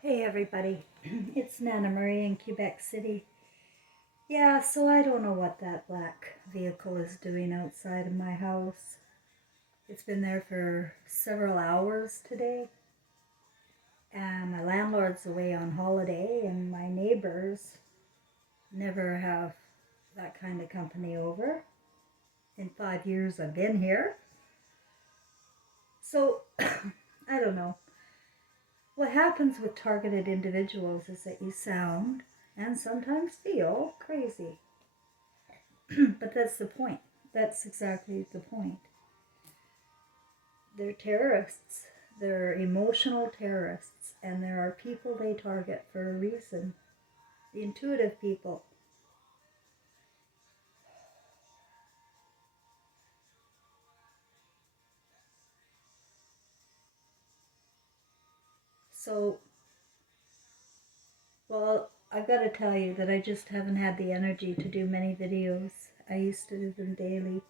Hey everybody, it's Nana Marie in Quebec City. Yeah, so I don't know what that black vehicle is doing outside of my house. It's been there for several hours today, and my landlord's away on holiday, and my neighbors never have that kind of company over in 5 years I've been here. So, I don't know. What happens with targeted individuals is that you sound and sometimes feel crazy. But that's the point. That's exactly the point. They're terrorists. They're emotional terrorists. And there are people they target for a reason. The intuitive people. So, well, I've got to tell you that I just haven't had the energy to do many videos. I used to do them daily.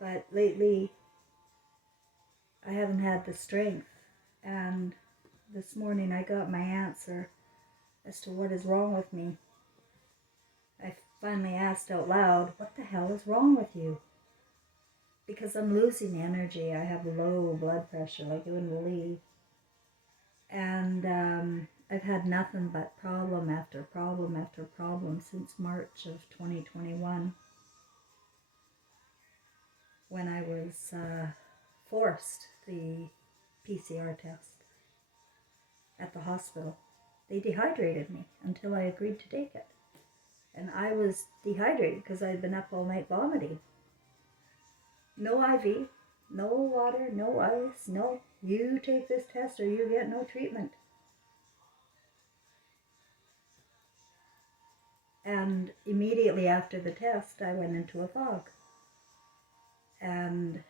But lately, I haven't had the strength. And this morning I got my answer as to what is wrong with me. I finally asked out loud, what the hell is wrong with you? Because I'm losing energy. I have low blood pressure, like you wouldn't believe. And I've had nothing but problem after problem after problem since March of 2021 when I was forced the PCR test at the hospital. They dehydrated me until I agreed to take it. And I was dehydrated because I'd been up all night vomiting. No IV, no water, no ice, no, you take this test or you get no treatment. And immediately after the test, I went into a fog and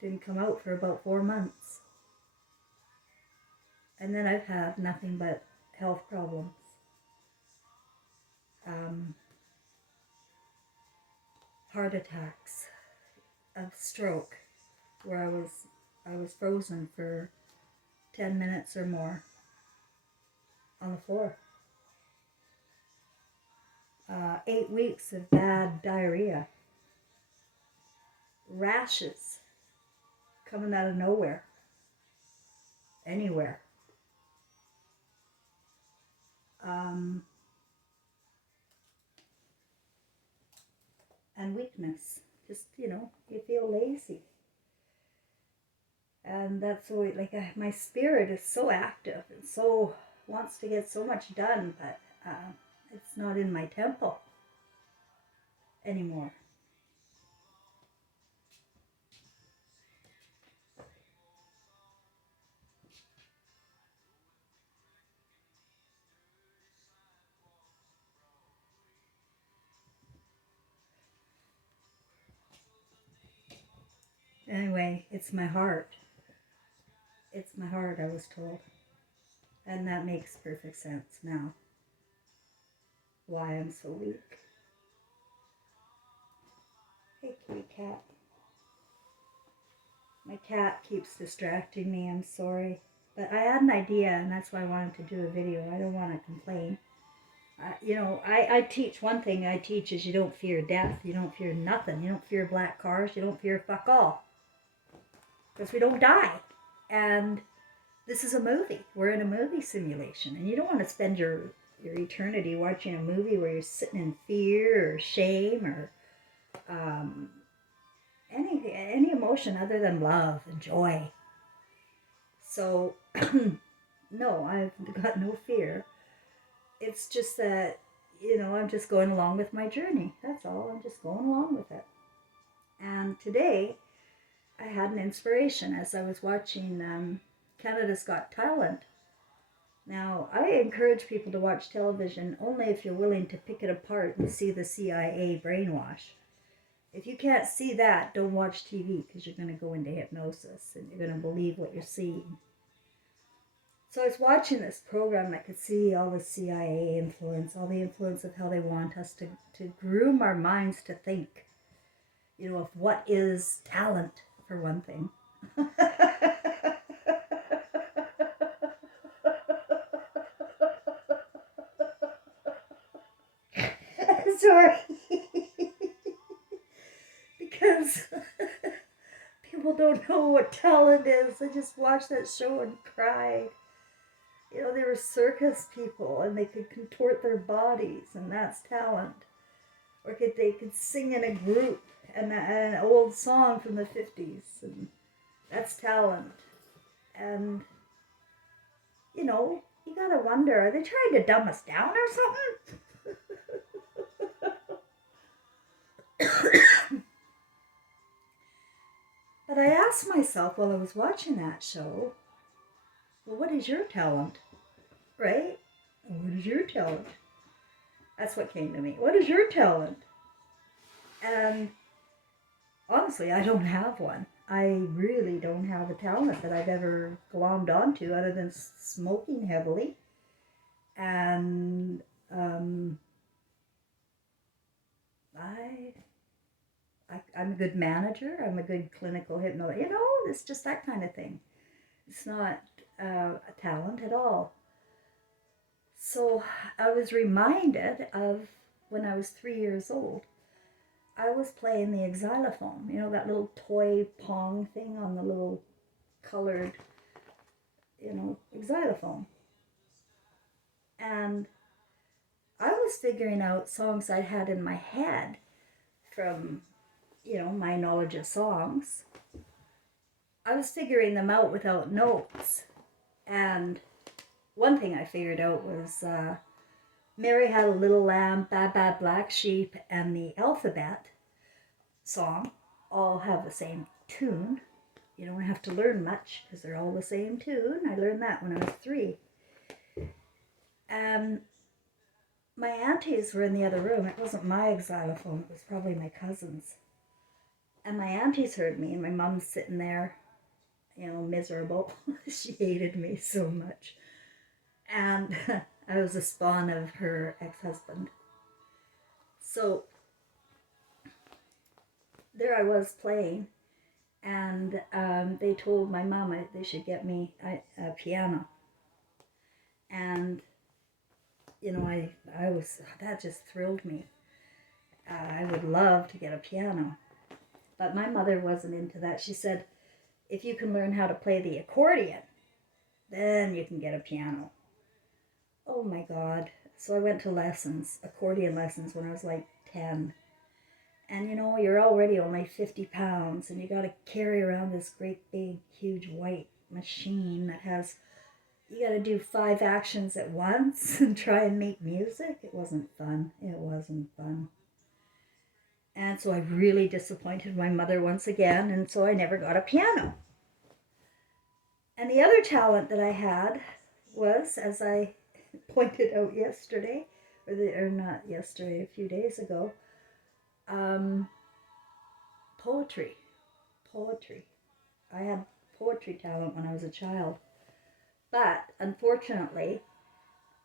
didn't come out for about 4 months. And then I've had nothing but health problems. Um, Heart attacks, a stroke, where I was frozen for 10 minutes or more on the floor. 8 weeks of bad diarrhea, rashes coming out of nowhere, anywhere. Um, and weakness. Just, you feel lazy. And that's what, like, my spirit is so active and so wants to get so much done, but it's not in my tempo anymore. Anyway, it's my heart. It's my heart, I was told. And that makes perfect sense now. Why I'm so weak. Hey, kitty cat. My cat keeps distracting me, I'm sorry. But I had an idea, and that's why I wanted to do a video. I don't want to complain. I teach one thing I teach is you don't fear death. You don't fear nothing. You don't fear black cars. You don't fear fuck all. Because we don't die. And this is a movie. We're in a movie simulation. And you don't want to spend your eternity watching a movie where you're sitting in fear or shame or um, any emotion other than love and joy. So, no, I've got no fear. It's just that, I'm just going along with my journey. That's all. I'm just going along with it. And today, I had an inspiration as I was watching Canada's Got Talent. Now, I encourage people to watch television only if you're willing to pick it apart and see the CIA brainwash. If you can't see that, don't watch TV because you're going to go into hypnosis and you're going to believe what you're seeing. So I was watching this program. I could see all the CIA influence, all the influence of how they want us to groom our minds to think, of what is talent, for one thing. sorry. Because people don't know what talent is. I just watched that show and cried. You know, they were circus people and they could contort their bodies, and that's talent. Or they could sing in a group and an old song from the 50s, and that's talent. And, you know, you gotta wonder, are they trying to dumb us down or something? But I asked myself while I was watching that show, well, what is your talent? Right? What is your talent? That's what came to me. What is your talent? And honestly, I don't have one. I really don't have a talent that I've ever glommed onto other than smoking heavily. And I I'm a good manager. I'm a good clinical hypnotist. You know, it's just that kind of thing. It's not a talent at all. So I was reminded of when I was 3 years old. I was playing the xylophone. You know, that little toy pong thing on the little colored, xylophone. And I was figuring out songs I had in my head from, my knowledge of songs. I was figuring them out without notes. And one thing I figured out was Mary Had a Little Lamb, Baa Baa Black Sheep, and the Alphabet song all have the same tune. You don't have to learn much because they're all the same tune. I learned that when I was 3. And my aunties were in the other room. It wasn't my xylophone, it was probably my cousin's. And my aunties heard me, and my mom's sitting there, miserable. She hated me so much. And I was a spawn of her ex-husband. So there I was playing, and they told my mom they should get me a piano. And, I was, that just thrilled me. I would love to get a piano. But my mother wasn't into that. She said, if you can learn how to play the accordion, then you can get a piano. Oh my God. So I went to lessons, accordion lessons, when I was like 10. And you're already only 50 pounds, and you got to carry around this great big huge white machine that has, you got to do 5 actions at once and try and make music. It wasn't fun. It wasn't fun. And so I really disappointed my mother once again, and so I never got a piano. And the other talent that I had was, as I pointed out yesterday, or not yesterday, a few days ago, poetry. I had poetry talent when I was a child. But unfortunately,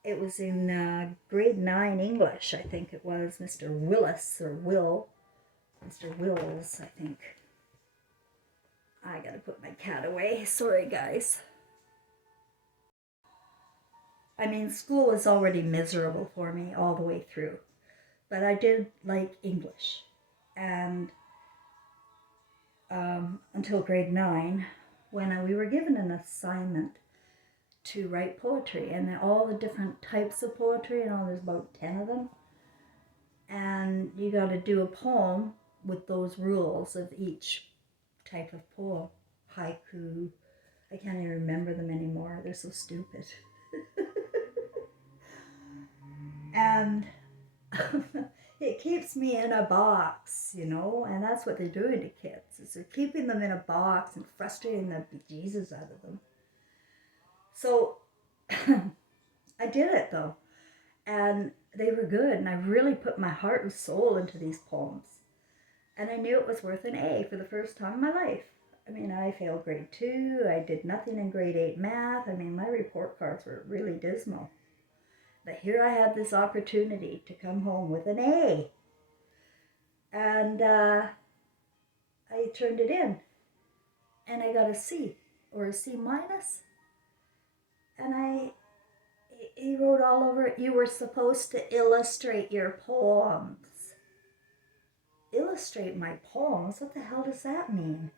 it was in grade 9 English, I think it was, Mr. Willis, or Mr. Wills, I think. I gotta put my cat away. Sorry, guys. I mean, school was already miserable for me all the way through. But I did like English. And until grade 9, when we were given an assignment to write poetry, and all the different types of poetry, there's about 10 of them. And you got to do a poem with those rules of each type of poem. Haiku. I can't even remember them anymore. They're so stupid. And it keeps me in a box, and that's what they're doing to kids, is they're keeping them in a box and frustrating the bejesus out of them. So I did it though, and they were good, and I really put my heart and soul into these poems, and I knew it was worth an A for the first time in my life. I mean, I failed grade 2, I did nothing in grade 8 math. I mean, my report cards were really dismal. But here I had this opportunity to come home with an A. And I turned it in. And I got a C, or a C minus. And he wrote all over it, you were supposed to illustrate your poems. illustrate my poems. What the hell does that mean?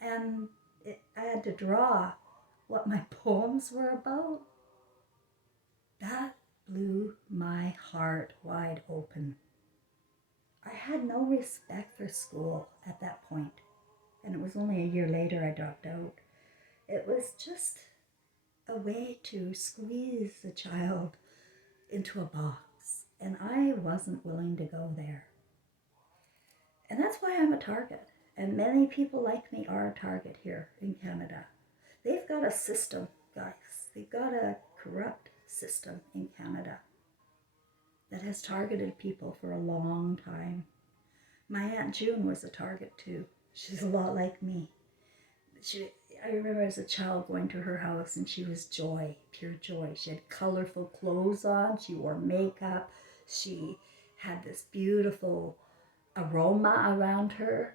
And I had to draw what my poems were about. That blew my heart wide open. I had no respect for school at that point, and it was only a year later I dropped out. It was just a way to squeeze a child into a box, and I wasn't willing to go there. And that's why I'm a target, and many people like me are a target here in Canada. They've got a system, guys. They've got a corrupt system in Canada that has targeted people for a long time. My Aunt June was a target too. She's a lot like me. I remember as a child going to her house and she was joy, pure joy. She had colorful clothes on, she wore makeup, she had this beautiful aroma around her,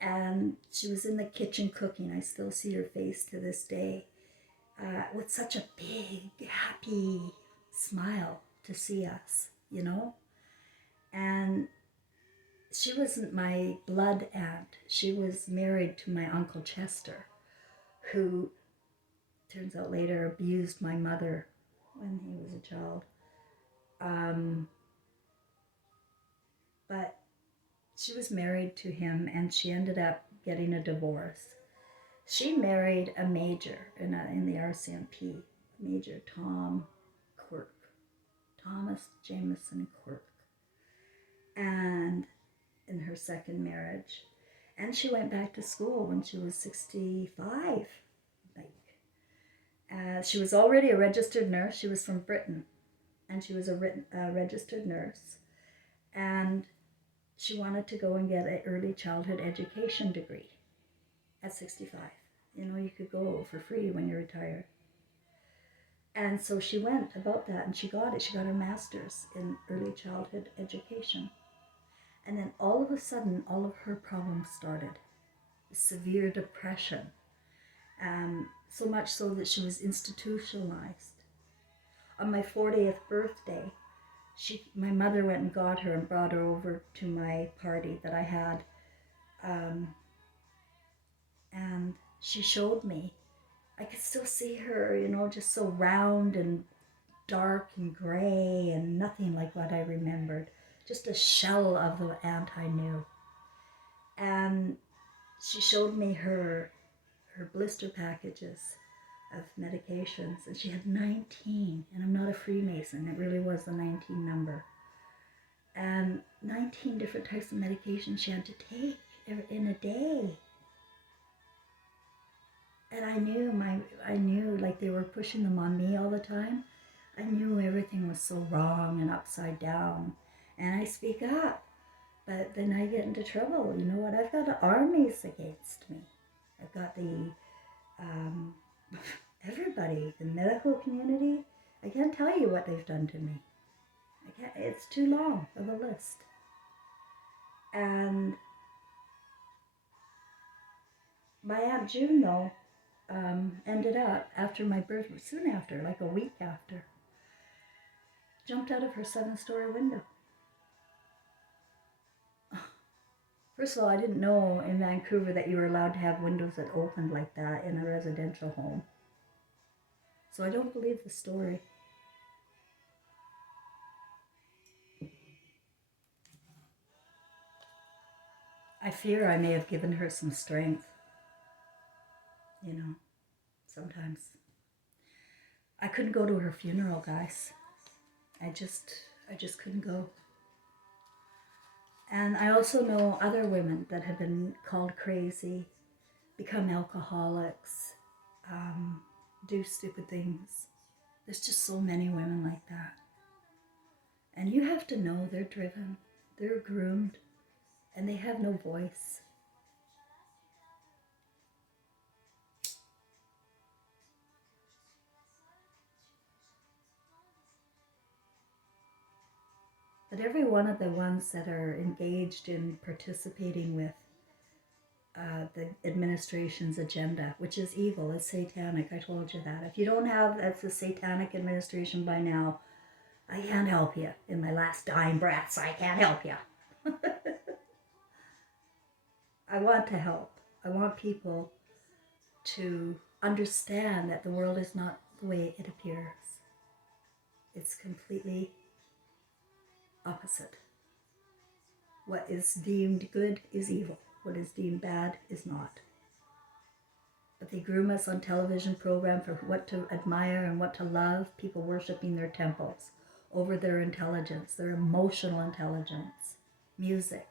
and she was in the kitchen cooking. I still see her face to this day, with such a big, happy smile to see us, you know? And she wasn't my blood aunt. She was married to my Uncle Chester, who turns out later abused my mother when he was a child. But she was married to him and she ended up getting a divorce. She married a major in the RCMP, Major Tom Quirk, Thomas Jameson Quirk, and in her second marriage. And she went back to school when she was 65. She was already a registered nurse. She was from Britain, and she was a registered nurse. And she wanted to go and get an early childhood education degree at 65. You know, you could go for free when you're retired. And so she went about that, and she got it. She got her master's in early childhood education. And then all of a sudden, all of her problems started. Severe depression. So much so that she was institutionalized. On my 40th birthday, my mother went and got her and brought her over to my party that I had. And she showed me. I could still see her, you know, just so round and dark and gray and nothing like what I remembered. Just a shell of the aunt I knew. And she showed me her blister packages of medications, and she had 19, and I'm not a Freemason, it really was the 19 number. And 19 different types of medication she had to take in a day. And I knew like they were pushing them on me all the time. I knew everything was so wrong and upside down. And I speak up, but then I get into trouble. You know what? I've got armies against me. I've got the, everybody, the medical community. I can't tell you what they've done to me. It's too long of a list. And my Aunt June, though, ended up, after my birth, soon after, like a week after, jumped out of her 7-story window. First of all, I didn't know in Vancouver that you were allowed to have windows that opened like that in a residential home. So I don't believe the story. I fear I may have given her some strength. You know, sometimes. I couldn't go to her funeral, guys. I just couldn't go. And I also know other women that have been called crazy, become alcoholics, do stupid things. There's just so many women like that. And you have to know they're driven, they're groomed, and they have no voice. But every one of the ones that are engaged in participating with the administration's agenda, which is evil, is satanic. I told you that. If you don't have that's a satanic administration by now, I can't help you. In my last dying breaths, I can't help you. I want to help. I want people to understand that the world is not the way it appears. It's completely opposite. What is deemed good is evil. What is deemed bad is not. But they groom us on television program for what to admire and what to love, people worshiping their temples over their intelligence, their emotional intelligence, music,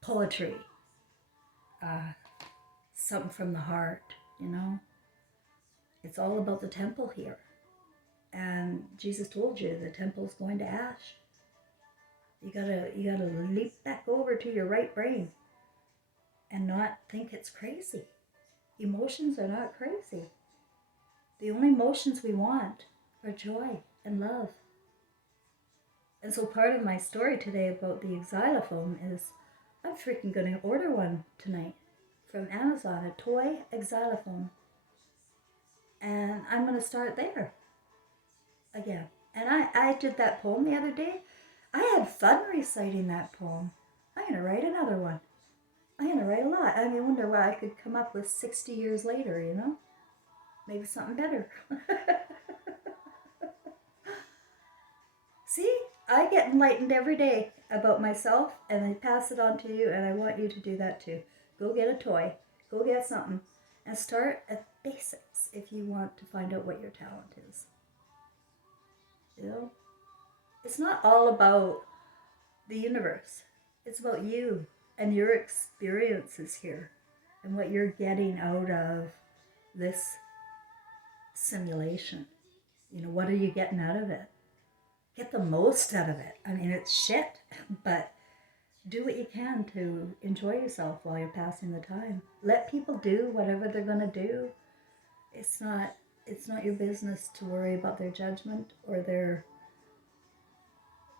poetry, something from the heart, you know. It's all about the temple here. And Jesus told you the temple's going to ash. You gotta leap back over to your right brain and not think it's crazy. Emotions are not crazy. The only emotions we want are joy and love. And so part of my story today about the xylophone is I'm freaking going to order one tonight from Amazon, a toy xylophone. And I'm going to start there again. And I did that poem the other day. I had fun reciting that poem. I'm going to write another one. I'm going to write a lot. I wonder what I could come up with 60 years later, you know? Maybe something better. See, I get enlightened every day about myself, and I pass it on to you, and I want you to do that too. Go get a toy. Go get something. And start at basics if you want to find out what your talent is. You know? It's not all about the universe. It's about you and your experiences here and what you're getting out of this simulation. You know, what are you getting out of it? Get the most out of it. It's shit, but do what you can to enjoy yourself while you're passing the time. Let people do whatever they're going to do. It's not your business to worry about their judgment or they're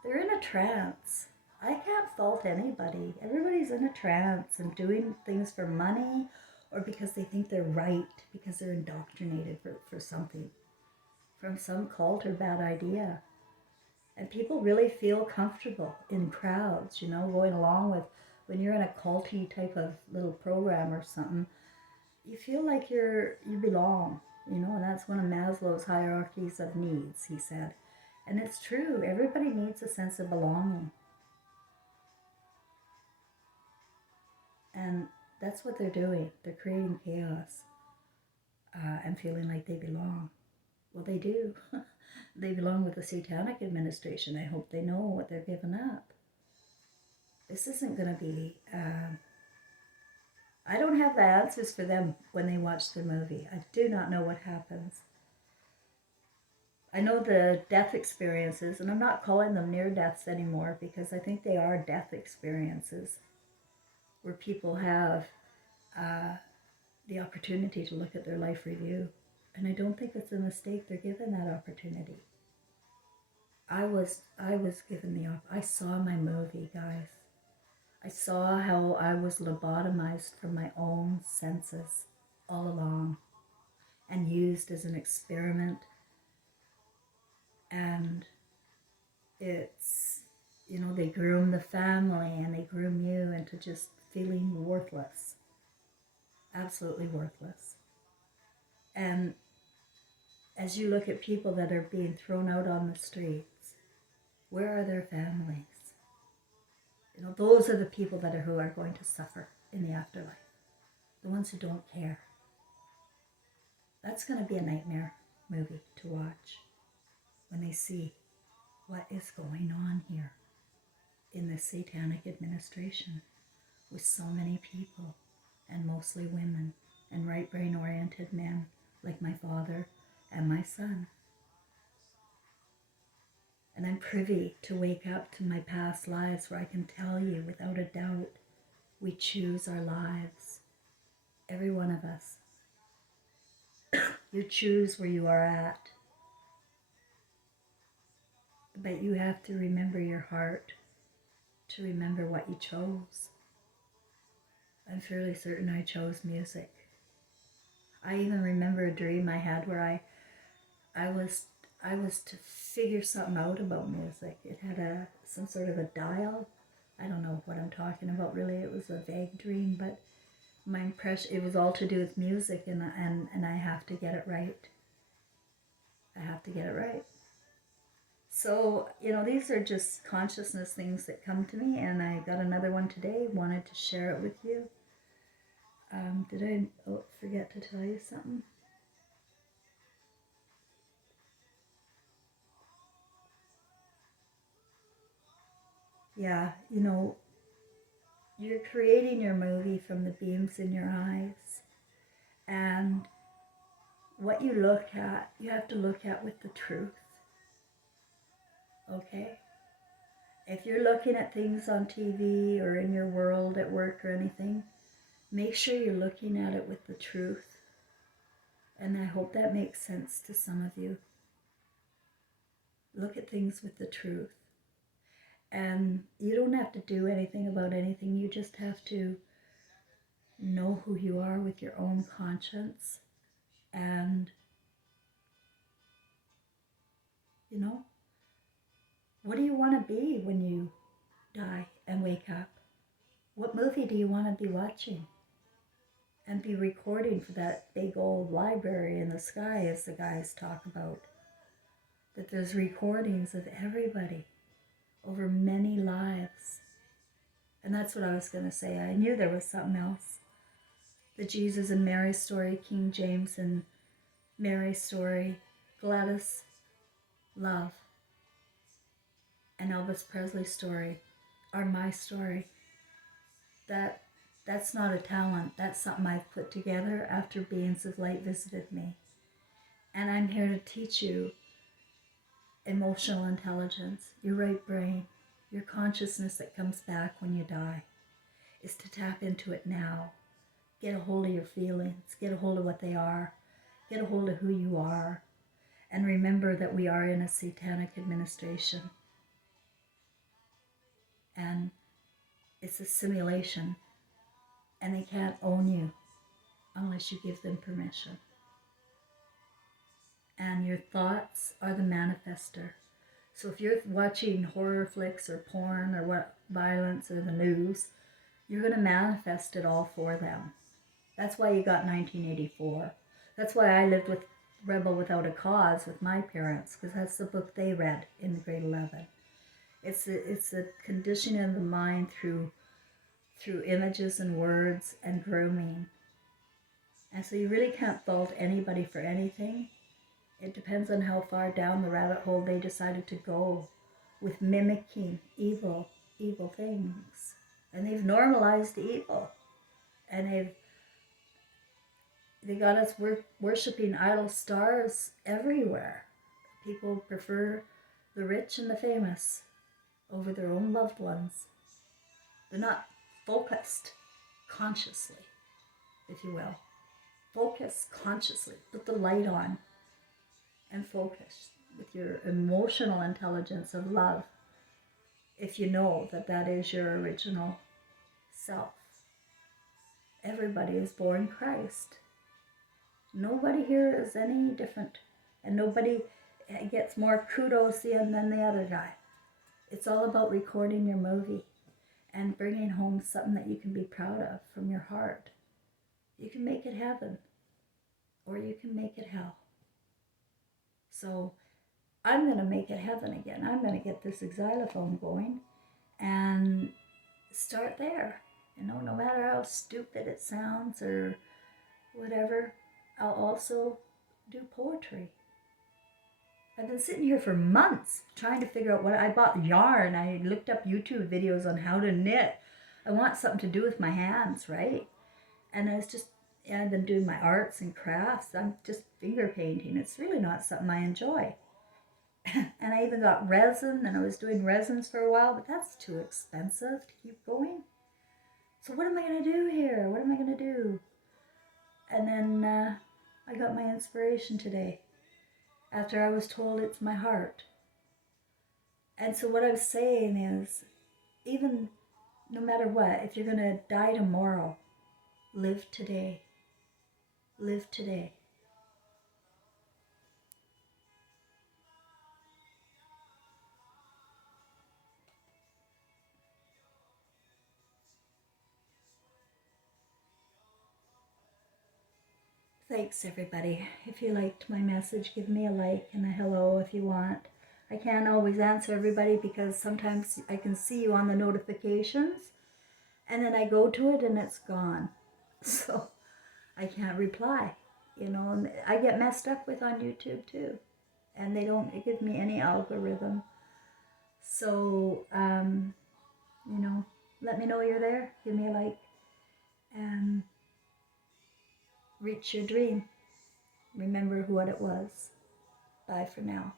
in a trance. I can't fault anybody. Everybody's in a trance and doing things for money or because they think they're right, because they're indoctrinated for something, from some cult or bad idea. And people really feel comfortable in crowds, you know, going along with, when you're in a culty type of little program or something, you feel like you belong, you know, and that's one of Maslow's hierarchies of needs, he said. And it's true, everybody needs a sense of belonging. And that's what they're doing. They're creating chaos and feeling like they belong. Well, they do. They belong with the Satanic administration. I hope they know what they're giving up. This isn't going to be... I don't have the answers for them when they watch the movie. I do not know what happens. I know the death experiences, and I'm not calling them near deaths anymore because I think they are death experiences where people have the opportunity to look at their life review. And I don't think it's a mistake they're given that opportunity. I was given I saw my movie, guys. I saw how I was lobotomized from my own senses all along and used as an experiment. And it's, you know, they groom the family and they groom you into just feeling worthless. Absolutely worthless. And as you look at people that are being thrown out on the streets, where are their families? You know, those are the people who are going to suffer in the afterlife. The ones who don't care. That's going to be a nightmare movie to watch when they see what is going on here in this satanic administration with so many people, and mostly women and right brain oriented men like my father and my son. And I'm privy to wake up to my past lives where I can tell you without a doubt, we choose our lives. Every one of us. You choose where you are at. But you have to remember your heart to remember what you chose. I'm fairly certain I chose music. I even remember a dream I had where I was I was to figure something out about music. It had some sort of a dial. I don't know what I'm talking about really. It was a vague dream, but my impression, it was all to do with music, and I have to get it right. I have to get it right. So, these are just consciousness things that come to me, and I got another one today. Wanted to share it with you. Did I forget to tell you something? Yeah, you're creating your movie from the beams in your eyes. And what you look at, you have to look at with the truth. Okay? If you're looking at things on TV or in your world at work or anything, make sure you're looking at it with the truth. And I hope that makes sense to some of you. Look at things with the truth. And you don't have to do anything about anything. You just have to know who you are with your own conscience. And, what do you want to be when you die and wake up? What movie do you want to be watching? And be recording for that big old library in the sky, as the guys talk about. That there's recordings of everybody over many lives. And that's what I was going to say. I knew there was something else. The Jesus and Mary story, King James and Mary story, Gladys Love, and Elvis Presley story are my story. That's not a talent. That's something I've put together after beings of light visited me. And I'm here to teach you emotional intelligence, your right brain, your consciousness that comes back when you die, is to tap into it now. Get a hold of your feelings. Get a hold of what they are. Get a hold of who you are. And remember that we are in a satanic administration. And it's a simulation. And they can't own you unless you give them permission. And your thoughts are the manifester. So if you're watching horror flicks or porn or what violence or the news, you're going to manifest it all for them. That's why you got 1984. That's why I lived with Rebel Without a Cause with my parents, because that's the book they read in grade 11. It's a conditioning of the mind through images and words and grooming. And so you really can't fault anybody for anything. It depends on how far down the rabbit hole they decided to go with mimicking evil things. And they've normalized evil. And they got us worshipping idol stars everywhere. People prefer the rich and the famous over their own loved ones. They're not focused consciously, if you will. Focus consciously. Put the light on and focus with your emotional intelligence of love, if you know that that is your original self. Everybody is born Christ. Nobody here is any different, and nobody gets more kudos than the other guy. It's all about recording your movie and bringing home something that you can be proud of from your heart. You can make it heaven, or you can make it hell. So I'm going to make it heaven again. I'm going to get this xylophone going and start there. No matter how stupid it sounds or whatever, I'll also do poetry. I've been sitting here for months trying to figure out what I bought yarn. I looked up YouTube videos on how to knit. I want something to do with my hands, right? And I've been doing my arts and crafts. I'm just finger painting. It's really not something I enjoy. And I even got resin, and I was doing resins for a while, but that's too expensive to keep going. So what am I going to do here? What am I going to do? And then I got my inspiration today after I was told it's my heart. And so what I'm saying is, even no matter what, if you're going to die tomorrow, live today. Live today. Thanks, everybody. If you liked my message, give me a like and a hello if you want. I can't always answer everybody because sometimes I can see you on the notifications and then I go to it and it's gone. So I can't reply, you know, and I get messed up with on YouTube too. And they don't give me any algorithm. So, you know, let me know you're there. Give me a like and reach your dream. Remember what it was. Bye for now.